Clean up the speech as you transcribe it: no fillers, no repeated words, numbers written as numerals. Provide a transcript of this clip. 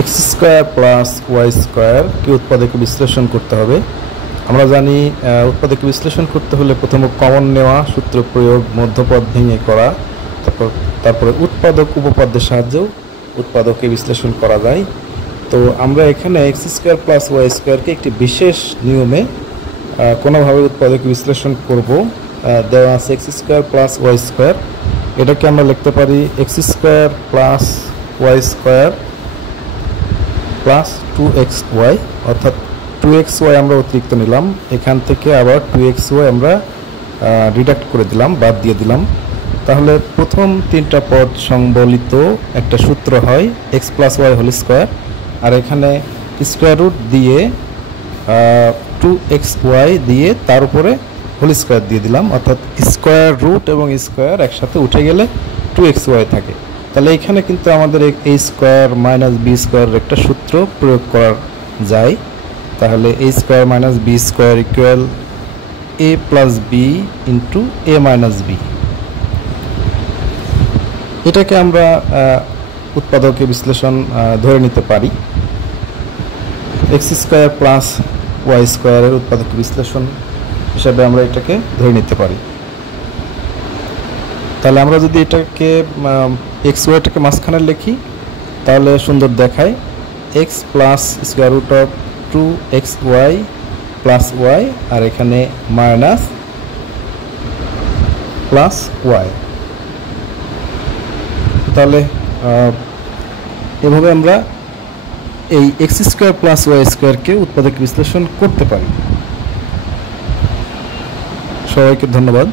X square plus Y স্কোয়ারকে উৎপাদকে বিশ্লেষণ করতে হবে। আমরা জানি উৎপাদকে বিশ্লেষণ করতে হলে প্রথমে কমন নেওয়া, সূত্র প্রয়োগ, মধ্যপদ ভেঙে করা, তারপরে উৎপাদক উপপাদ্যের সাহায্যেও উৎপাদকে বিশ্লেষণ করা যায়। তো আমরা এখানে এক্স স্কোয়ার প্লাস ওয়াই স্কোয়ারকে একটি বিশেষ নিয়মে কোনোভাবে উৎপাদকে বিশ্লেষণ করব। দেওয়া আছে x square plus y square, এটাকে আমরা লিখতে পারি x square plus y square plus 2xy, অর্থাৎ 2xy আমরা অতিরিক্ত নিলাম, এখান থেকে আবার 2xy আমরা ডিডাক্ট করে দিলাম, বাদ দিয়ে দিলাম। তাহলে প্রথম তিনটা পদ সংবলিত একটা সূত্র হয় X plus Y whole square, আর এখানে স্কোয়ার রুট দিয়ে 2xy দিয়ে তার উপরে হোল স্কোয়ার দিয়ে দিলাম, অর্থাৎ স্কোয়ার রুট এবং স্কোয়ার একসাথে উঠে গেলে 2xy থাকে। তাহলে এখানে কিন্তু আমাদের এ স্কোয়ার মাইনাস বি স্কোয়ারের একটা সূত্র প্রয়োগ করা যায়। তাহলে A square minus B square equal A plus B into A minus B. এটাকে আমরা উৎপাদকে বিশ্লেষণ ধরে নিতে পারি। এক্স স্কোয়ার প্লাস ওয়াই স্কোয়ারের উৎপাদক বিশ্লেষণ হিসাবে আমরা এটাকে ধরে নিতে পারি। তাহলে আমরা যদি এটাকে এক্স ওয়াইটাকে মাঝখানে লিখি তাহলে সুন্দর দেখায়, X plus square root of 2xy plus Y, আর এখানে মাইনাস প্লাস ওয়াই। তাহলে এভাবে আমরা এই এক্স স্কোয়ার প্লাস ওয়াই স্কোয়ারকে উৎপাদক বিশ্লেষণ করতে পারি। সবাইকে ধন্যবাদ।